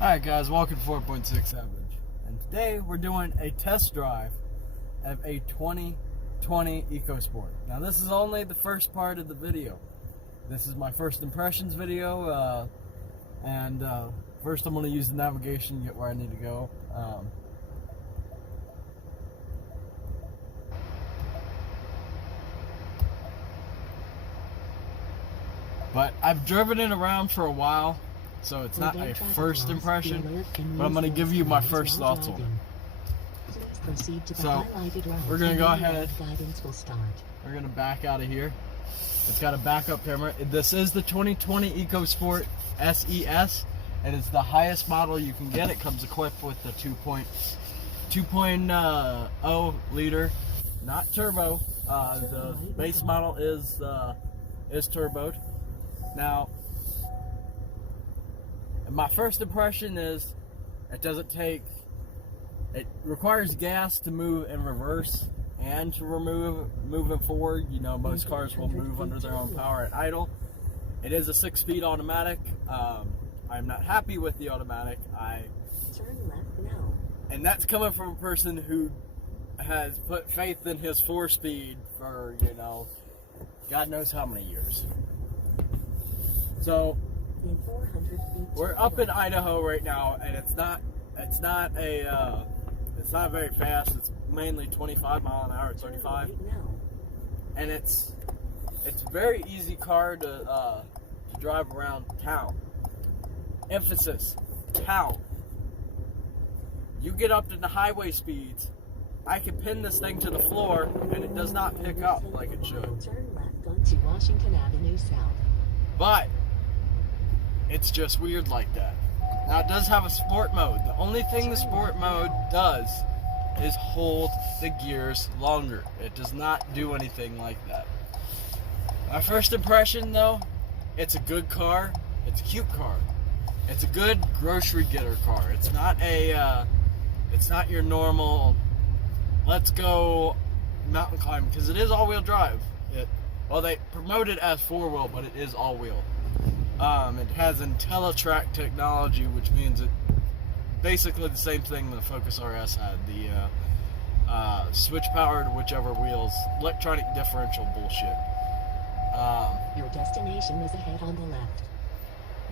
Alright guys, welcome to 4.6 Average. And today we're doing a test drive of a 2020 EcoSport. Now this is only the first part of the video. This is my first impressions video, first I'm going to use the navigation to get where I need to go. But I've driven it around for a while, so it's not a first impression, but I'm going to give you my first thoughts on it. So, we're going to go ahead, we're going to back out of here. It's got a backup camera. This is the 2020 EcoSport SES, and it's the highest model you can get. It comes equipped with the 2.0 liter, not turbo. The base model is turboed. Now, my first impression is it requires gas to move in reverse and to move it forward. You know, most cars will move under their own power at idle. It is a 6-speed automatic. I'm not happy with the automatic. Turn left now. And that's coming from a person who has put faith in his 4-speed for, God knows how many years. So, in 400 feet, we're up in Idaho right now, and it's not very fast. It's mainly 25 mile an hour, 35, and it's a very easy car to drive around town. Emphasis, town. You get up to the highway speeds, I can pin this thing to the floor, and it does not pick up like it should. Turn left onto Washington Avenue South. But it's just weird like that. Now it does have a sport mode. The only thing the sport mode does is hold the gears longer. It does not do anything like that. My first impression though, it's a good car. It's a cute car. It's a good grocery getter car. It's not your normal let's go mountain climb, because it is all-wheel drive. Well, they promote it as 4-wheel, but it is all-wheel. It has IntelliTrack technology, which means it basically the same thing the Focus RS had. The switch power to whichever wheels, electronic differential bullshit. Your destination is ahead on the left.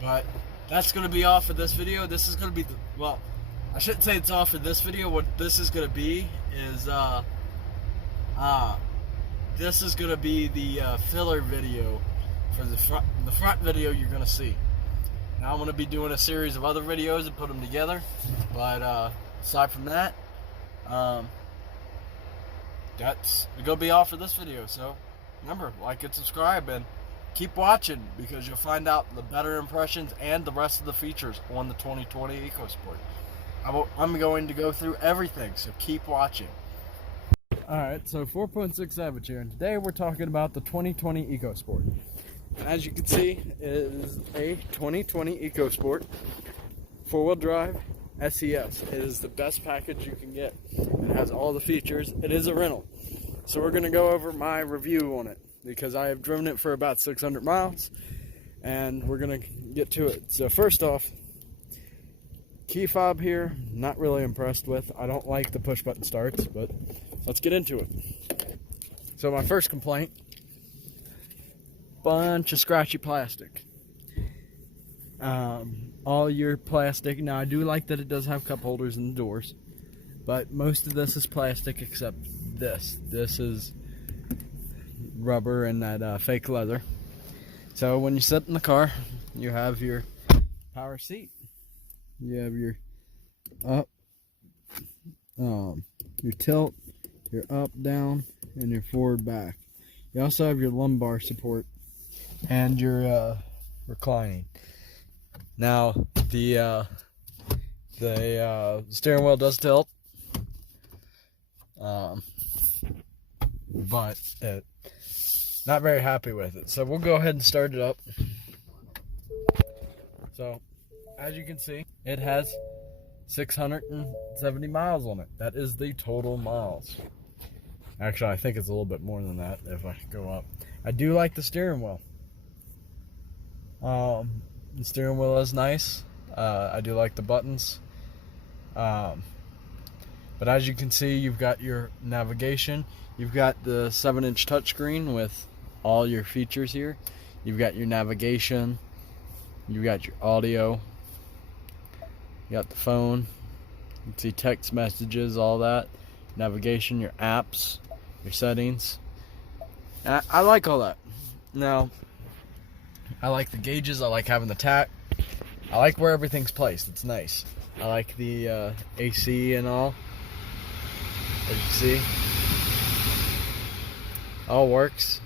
But that's going to be all for this video. This is going to be I shouldn't say it's all for this video. What this is going to be is this is going to be the filler video for the front video you're going to see. Now I'm going to be doing a series of other videos and put them together. But aside from that, that's going to be all for this video. So remember, like and subscribe and keep watching, because you'll find out the better impressions and the rest of the features on the 2020 EcoSport. I'm going to go through everything, so keep watching. Alright, so 4.6 Savage here, and today we're talking about the 2020 EcoSport. And as you can see, it is a 2020 EcoSport 4-wheel drive SES. It is the best package you can get. It has all the features. It is a rental. So we're going to go over my review on it, because I have driven it for about 600 miles, and we're going to get to it. So first off, key fob here, not really impressed with. I don't like the push button starts, but let's get into it. So my first complaint, bunch of scratchy plastic. All your plastic. Now I do like that it does have cup holders in the doors, but most of this is plastic except this. This is rubber and that fake leather. So when you sit in the car, you have your power seat. You have your your tilt, your up, down, and your forward, back. You also have your lumbar support and your reclining. Now the steering wheel does tilt, but not very happy with it. So we'll go ahead and start it up. So as you can see, it has 670 miles on it. That is the total miles. Actually, I think it's a little bit more than that if I go up. I do like the steering wheel. The steering wheel is nice. I do like the buttons. But as you can see, you've got your navigation. You've got the 7-inch touchscreen with all your features here. You've got your navigation. You've got your audio. You got the phone. You can see text messages, all that. Navigation, your apps, your settings. And I like all that. Now, I like the gauges. I like having the tack. I like where everything's placed. It's nice. I like the AC and all. As you see, all works.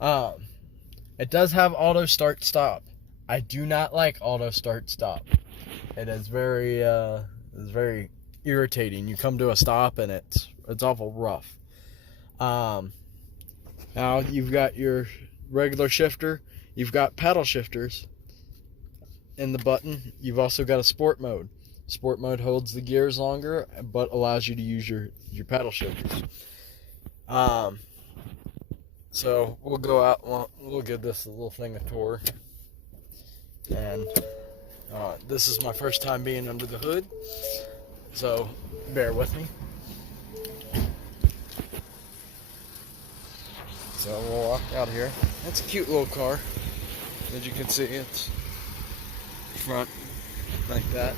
It does have auto start stop. I do not like auto start stop. It is very irritating. You come to a stop and it's awful rough. Now you've got your regular shifter. You've got paddle shifters in the button. You've also got a sport mode. Sport mode holds the gears longer, but allows you to use your paddle shifters. So we'll go out. We'll give this little thing a tour. And this is my first time being under the hood, so bear with me. So we'll walk out here. It's a cute little car. As you can see, it's front like that.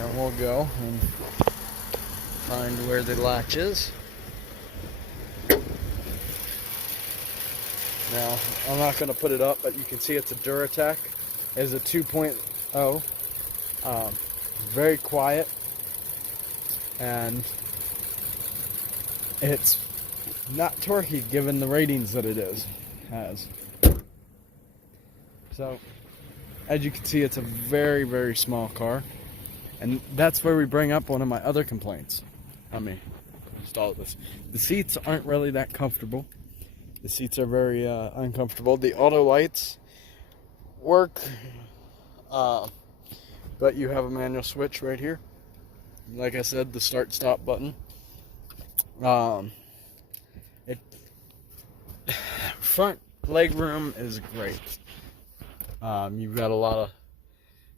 And we'll go and find where the latch is. Now, I'm not going to put it up, but you can see it's a Duratec. It's a 2.0. Very quiet. And it's not torquey given the ratings that it has. So, as you can see, it's a very, very small car. And that's where we bring up one of my other complaints. Install this. The seats aren't really that comfortable. The seats are very uncomfortable. The auto lights work, but you have a manual switch right here. Like I said, the start-stop button. Front leg room is great. You've got a lot of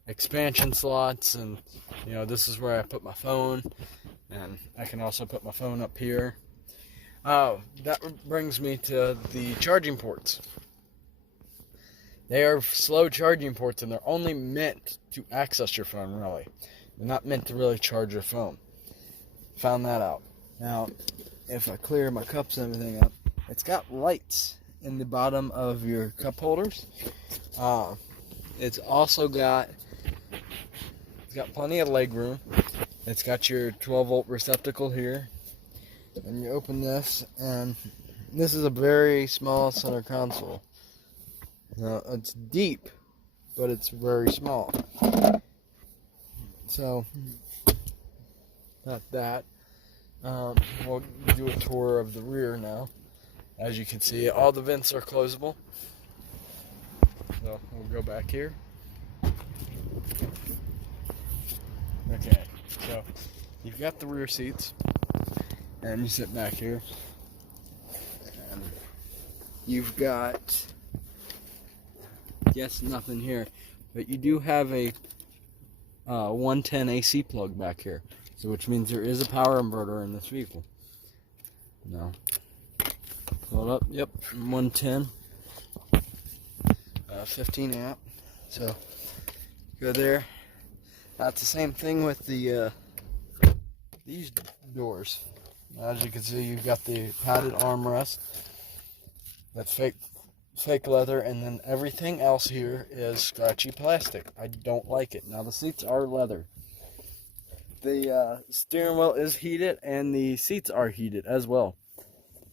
expansion slots, and this is where I put my phone, and I can also put my phone up here. That brings me to the charging ports. They are slow charging ports, and they're only meant to access your phone, really. They're not meant to really charge your phone. Found that out. Now, if I clear my cups and everything up, it's got lights in the bottom of your cup holders. It's also got plenty of leg room. It's got your 12-volt receptacle here. And you open this, and this is a very small center console. Now, it's deep, but it's very small. So, not that. We'll do a tour of the rear now. As you can see, all the vents are closable. So, we'll go back here. Okay, so you've got the rear seats. And you sit back here, and you've got, yes, nothing here, but you do have a 110 AC plug back here, so which means there is a power inverter in this vehicle. Now, pull it up, yep, 110, 15 amp, so go there. That's the same thing with the these doors. As you can see, you've got the padded armrest. That's fake leather, and then everything else here is scratchy plastic. I don't like it. Now, the seats are leather. The steering wheel is heated, and the seats are heated as well.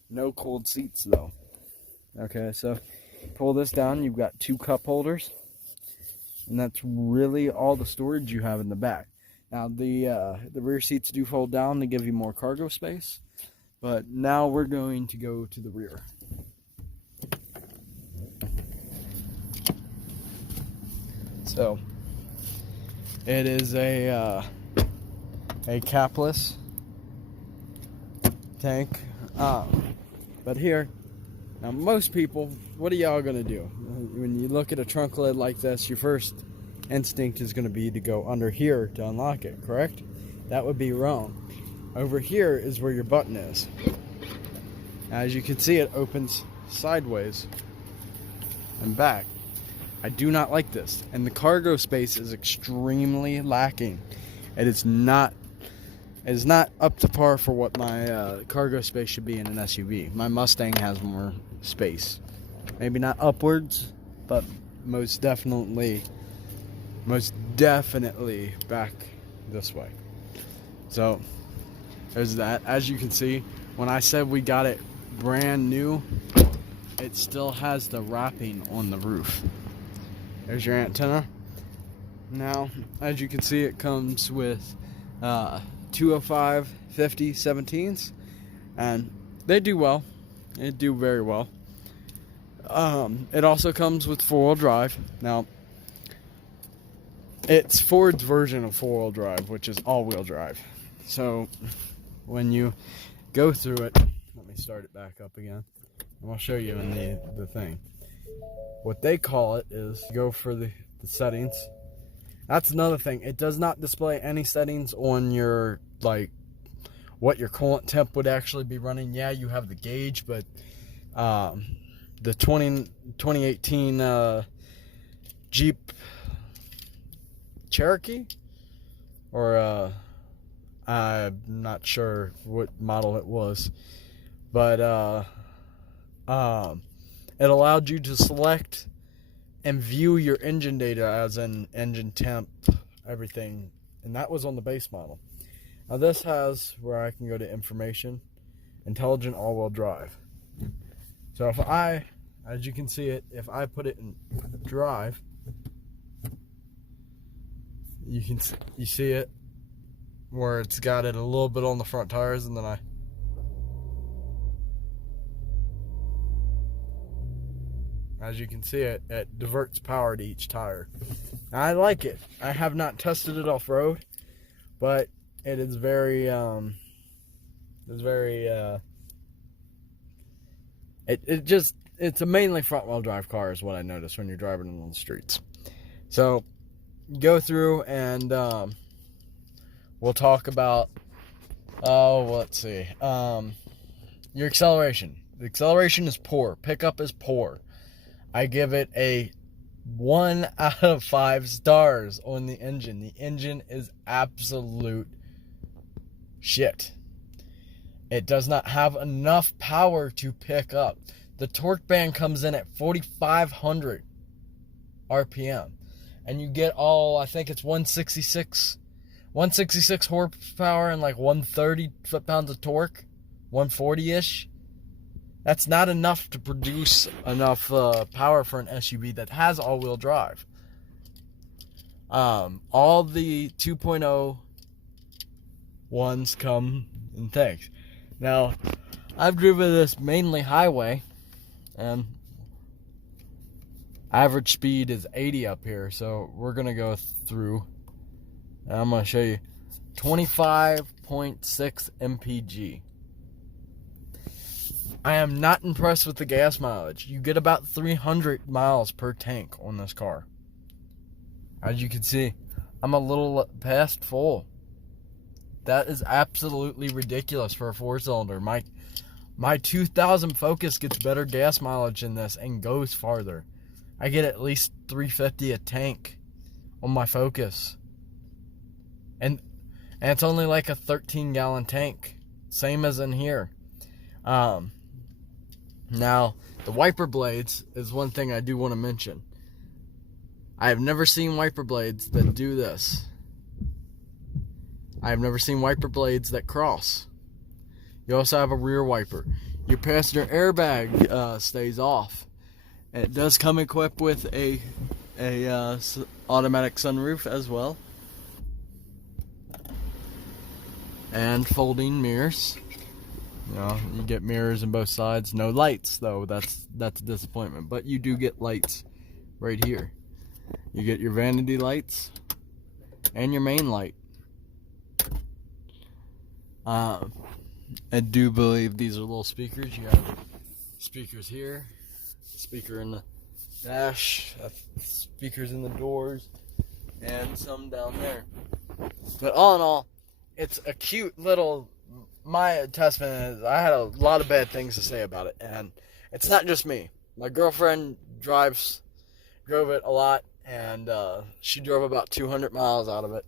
No cold seats, though. Okay, so pull this down. You've got 2 cup holders, and that's really all the storage you have in the back. Now, the rear seats do fold down to give you more cargo space, but now we're going to go to the rear. So, it is a capless tank, but here, now most people, what are y'all going to do? When you look at a trunk lid like this, your first instinct is going to be to go under here to unlock it, correct? That would be wrong. Over here is where your button is. As you can see, it opens sideways and back. I do not like this, and the cargo space is extremely lacking. It is not up to par for what my cargo space should be in an SUV. My Mustang has more space. Maybe not upwards, but most definitely back this way. So there's that. As you can see, when I said we got it brand new, it still has the wrapping on the roof. There's your antenna. Now, as you can see, it comes with 205 50 17s, and they do well. They do very well. It also comes with 4-wheel drive. Now, it's Ford's version of 4-wheel drive, which is all-wheel drive. So when you go through it, let me start it back up again, and I'll show you in the thing. What they call it is, go for the settings. That's another thing. It does not display any settings on your, like, what your coolant temp would actually be running. Yeah, you have the gauge, but the 2018 Jeep Cherokee, or I'm not sure what model it was, but it allowed you to select and view your engine data, as in engine temp, everything, and that was on the base model. Now this has where I can go to information, intelligent all-wheel drive. So if I, as you can see it, if I put it in drive, you see it where it's got it a little bit on the front tires, and then as you can see, it diverts power to each tire. I like it. I have not tested it off-road, but it is it's a mainly front-wheel drive car is what I noticed when you're driving on the streets. So go through and we'll talk about let's see, your acceleration. The acceleration is poor. Pickup is poor. I give it a 1 out of 5 stars on the engine. The engine is absolute shit. It does not have enough power to pick up. The torque band comes in at 4,500 RPM. And you get I think it's 166 horsepower and like 130 foot-pounds of torque. 140-ish. That's not enough to produce enough power for an SUV that has all-wheel drive. All the 2.0 ones come in tanks. Now, I've driven this mainly highway, and average speed is 80 up here, so we're going to go through, and I'm going to show you 25.6 mpg. I am not impressed with the gas mileage. You get about 300 miles per tank on this car. As you can see, I'm a little past full. That is absolutely ridiculous for a 4-cylinder. My 2000 Focus gets better gas mileage than this and goes farther. I get at least 350 a tank on my Focus. And it's only like a 13-gallon tank. Same as in here. Now, the wiper blades is one thing I do want to mention. I have never seen wiper blades that do this. I have never seen wiper blades that cross. You also have a rear wiper. Your passenger airbag stays off. It does come equipped with a automatic sunroof as well, and folding mirrors. You know, you get mirrors on both sides. No lights, though. That's a disappointment. But you do get lights right here. You get your vanity lights and your main light. I do believe these are little speakers. You have speakers here, speaker in the dash, speakers in the doors, and some down there. But all in all, it's a cute little. My testament is I had a lot of bad things to say about it, and it's not just me. My girlfriend drove it a lot, and she drove about 200 miles out of it.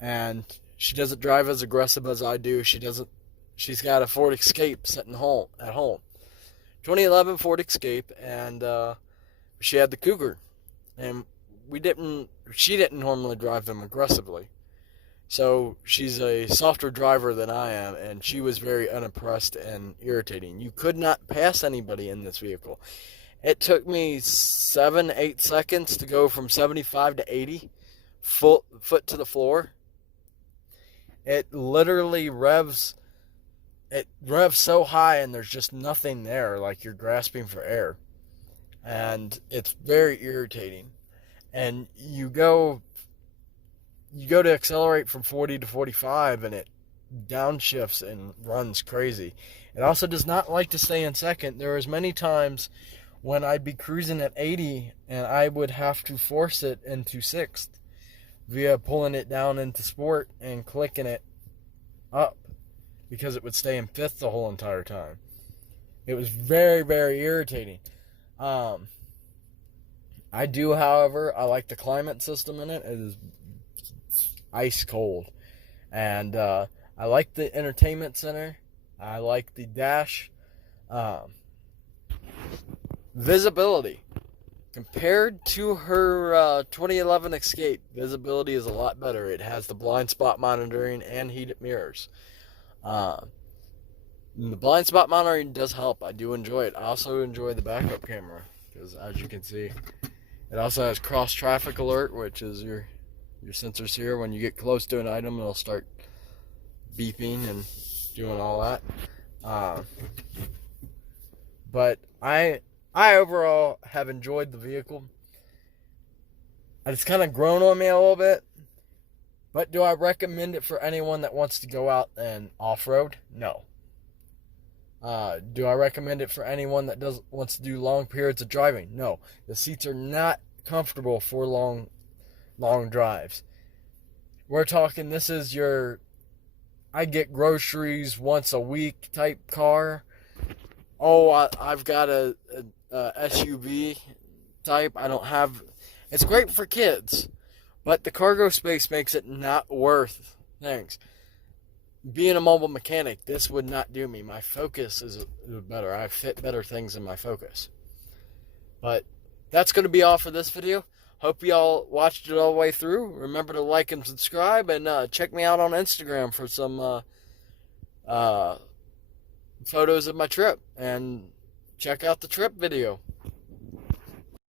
And she doesn't drive as aggressive as I do. She's got a Ford Escape sitting at home. 2011 Ford Escape, and she had the Cougar. And she didn't normally drive them aggressively. So she's a softer driver than I am, and she was very unimpressed and irritating. You could not pass anybody in this vehicle. It took me 7-8 seconds to go from 75 to 80, foot to the floor. It literally revs so high, and there's just nothing there, like you're grasping for air. And it's very irritating. And you go to accelerate from 40 to 45, and it downshifts and runs crazy. It also does not like to stay in second. There was many times when I'd be cruising at 80, and I would have to force it into sixth via pulling it down into sport and clicking it up, because it would stay in fifth the whole entire time. It was very, very irritating. I do, however, I like the climate system in it. It is ice cold. And I like the entertainment center. I like the dash. Visibility. Compared to her 2011 Escape, visibility is a lot better. It has the blind spot monitoring and heated mirrors. The blind spot monitoring does help. I do enjoy it. I also enjoy the backup camera, because as you can see, it also has cross traffic alert, which is your sensors here. When you get close to an item, it'll start beeping and doing all that. But I overall have enjoyed the vehicle. It's kind of grown on me a little bit. But do I recommend it for anyone that wants to go out and off-road? No. Do I recommend it for anyone that wants to do long periods of driving? No. The seats are not comfortable for long drives. We're talking, this is your I get groceries once a week type car. Oh, I've got a SUV type. I don't have. It's great for kids, but the cargo space makes it not worth things. Being a mobile mechanic, this would not do me. My Focus is better. I fit better things in my Focus. But that's going to be all for this video. Hope y'all watched it all the way through. Remember to like and subscribe, and check me out on Instagram for some photos of my trip, and check out the trip video.